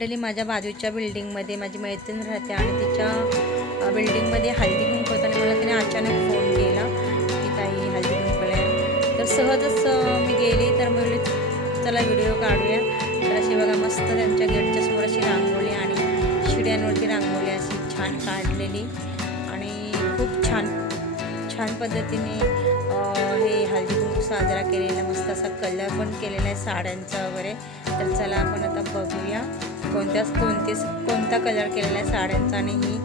मंडळी माझ्या बाजूच्या बिल्डिंगमध्ये माझी मैत्रीण राहते आणि तिच्या बिल्डिंगमध्ये हल्दी कुंकू आणि मला तिने अचानक फोन केला की ताई हल्दी कुंकूला आहे तर सहजच मी गेली. तर मी म्हणली चला व्हिडिओ काढूया. तर अशी बघा मस्त त्यांच्या गेटच्या समोर अशी रांगोळी आणि शिड्यांवरती रांगोळी अशी छान काढलेली आणि खूप छान छान पद्धतीने हे हळदी कुंकू साजरा केलेला मस्त असा कलर पण केलेला आहे साड्यांचा वगैरे. तर चला आपण आता बघूया कोणत्या कोणते कोणता कलर केलेला आहे साड्यांचा आणि ही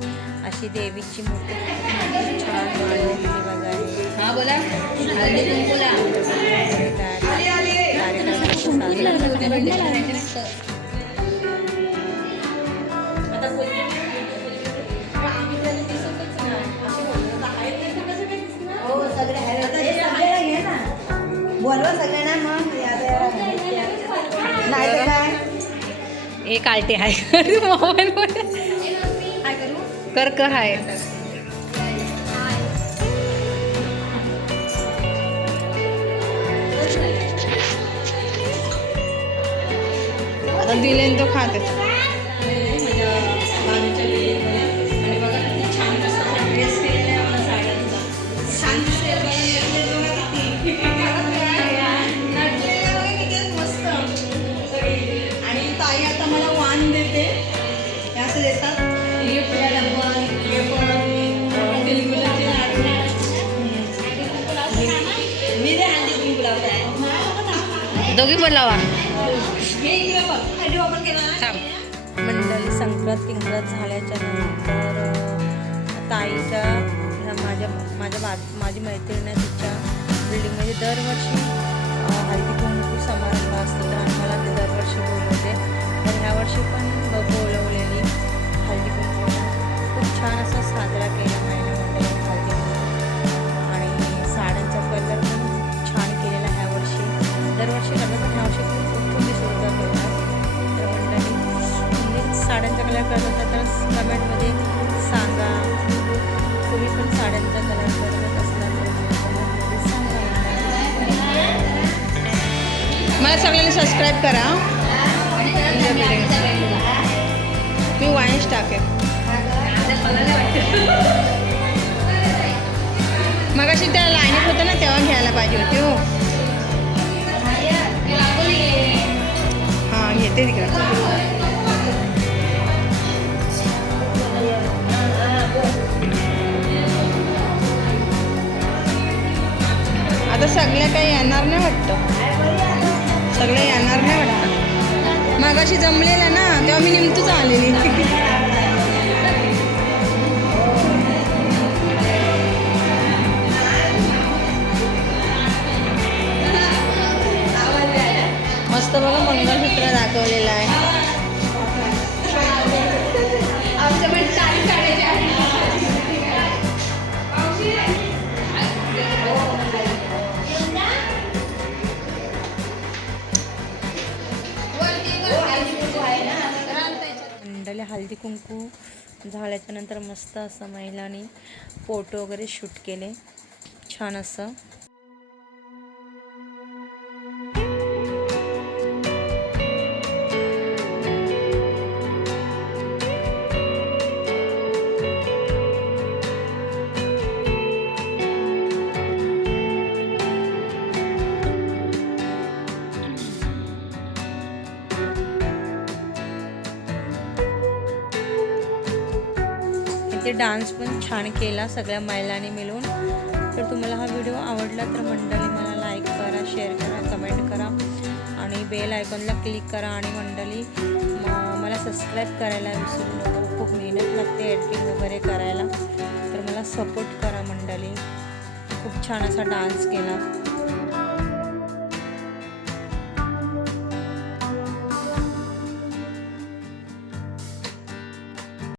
अशी देवीची मूर्ती. छान बनवलेली बघा हे. हा बोलवा सगळ्यांना मग नाही तर काय? एक आलटे आहे. काय करू? कर आहे. आता दिले तो खाते. दोघी पण लावा. हे मंडळी संक्रांत किंक्रात झाल्याच्यानंतर ताईच्या ह्या माझ्या माझ्या बा माझी मैत्रीण आहे तिच्या बिल्डिंगमध्ये दरवर्षी अ, हळदी कुंकू समारंभ असतो. तर आम्हाला ते दरवर्षी बोलवते. कलर करत तर कमेंटमध्ये सांगा. तुम्ही पण साड्यांचा कलर करत असला तर सांगा. मला सगळ्यांनी सबस्क्राईब करा. मी वाईन्स टाकेन. मग अशी त्या लाईनीत होतं ना तेव्हा घ्यायला पाहिजे होती हो. हां घेते तिकडे. सगळ्या काही येणार नाही वाटतं. सगळे येणार नाही वाटतं. मागाशी जमलेलं ना तेव्हा मी निमतूच आलेली. हळदी कुंकू झाल्याच्यानंतर मस्त असं महिलांनी फोटो वगैरे शूट केले. छान असं. इथे डान्स पण छान केला सगळ्या महिलांनी मिळून. तर तुम्हाला हा व्हिडिओ आवडला तर मंडळी मला लाईक करा शेअर करा कमेंट करा. आणि बेल आयकॉनला क्लिक करा आणि मंडळी मला सबस्क्राईब करायला विसरू नको. खूप मेहनत लागते एडिटिंग वगैरे करायला. तर मला सपोर्ट करा मंडळी. खूप छान असा डान्स केला.